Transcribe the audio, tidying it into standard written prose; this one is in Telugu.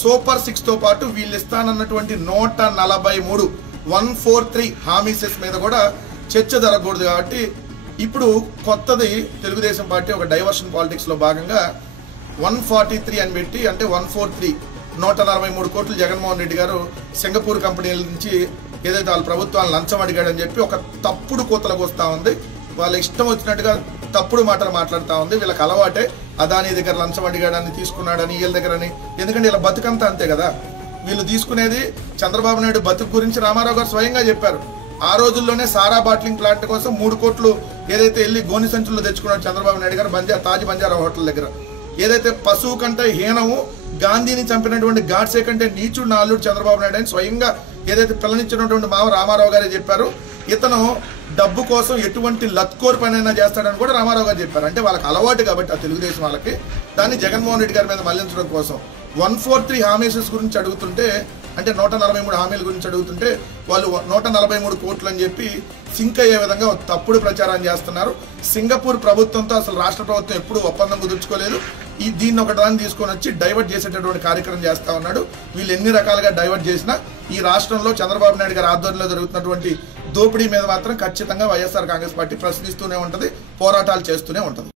సూపర్ 6 తో పాటు వీళ్ళు ఇస్తానన్నటువంటి 143 143 హామీసెస్ మీద కూడా చర్చ జరగకూడదు. కాబట్టి ఇప్పుడు కొత్తది తెలుగుదేశం పార్టీ ఒక డైవర్షన్ పాలిటిక్స్ లో భాగంగా 143 అని పెట్టి, అంటే 143 143 కోట్లు జగన్మోహన్ రెడ్డి గారు సింగపూర్ కంపెనీల నుంచి ఏదైతే వాళ్ళ ప్రభుత్వాలు లంచం అడిగాడని చెప్పి ఒక తప్పుడు కూతలకు వస్తూ ఉంది. వాళ్ళ ఇష్టం వచ్చినట్టుగా తప్పుడు మాటలు మాట్లాడుతూ ఉంది. వీళ్ళకి అలవాటే అదానీ దగ్గర లంచం అడిగాడని, తీసుకున్నాడని, వీళ్ళ దగ్గరని. ఎందుకంటే ఇలా బతుకంతా అంతే కదా. వీళ్ళు తీసుకునేది చంద్రబాబు నాయుడు బతుకు గురించి రామారావు గారు స్వయంగా చెప్పారు. ఆ రోజుల్లోనే సారా బాట్లింగ్ ప్లాంట్ కోసం 3 కోట్లు ఏదైతే వెళ్ళి గోని సంచుల్లో తెచ్చుకున్నాడు చంద్రబాబు నాయుడు గారు తాజ్ బంజారా హోటల్ దగ్గర. ఏదైతే పశువు కంటే హీనము గాంధీని చంపినటువంటి గాడ్సే కంటే నీచుడు నా అల్లుడు చంద్రబాబు నాయుడు అని స్వయంగా ఏదైతే పిల్లనిచ్చినటువంటి మావ రామారావు గారే చెప్పారు. ఇతను డబ్బు కోసం ఎటువంటి లత్కోర్ పనైనా చేస్తాడని కూడా రామారావు గారు చెప్పారు. అంటే వాళ్ళకి అలవాటు కాబట్టి ఆ తెలుగుదేశం వాళ్ళకి దాన్ని జగన్మోహన్ రెడ్డి గారి మీద మళ్లించడం కోసం 143 హామీసెస్ గురించి అడుగుతుంటే, అంటే 143 హామీల గురించి అడుగుతుంటే వాళ్ళు 143 కోట్లు అని చెప్పి సింక్ అయ్యే విధంగా తప్పుడు ప్రచారం చేస్తున్నారు. సింగపూర్ ప్రభుత్వంతో అసలు రాష్ట్ర ప్రభుత్వం ఎప్పుడు ఒప్పందం కుదుర్చుకోలేదు. దీన్ని ఒకదాన్ని తీసుకొని వచ్చి డైవర్ట్ చేసేటటువంటి కార్యక్రమం చేస్తా ఉన్నాడు. వీళ్ళు ఎన్ని రకాలుగా డైవర్ట్ చేసినా ఈ రాష్ట్రంలో చంద్రబాబు నాయుడు గారి ఆధ్వర్యంలో జరుగుతున్నటువంటి దోపిడీ మీద మాత్రం ఖచ్చితంగా వైఎస్ఆర్ కాంగ్రెస్ పార్టీ ప్రశ్నిస్తూనే ఉంటుంది, పోరాటాలు చేస్తూనే ఉంటుంది.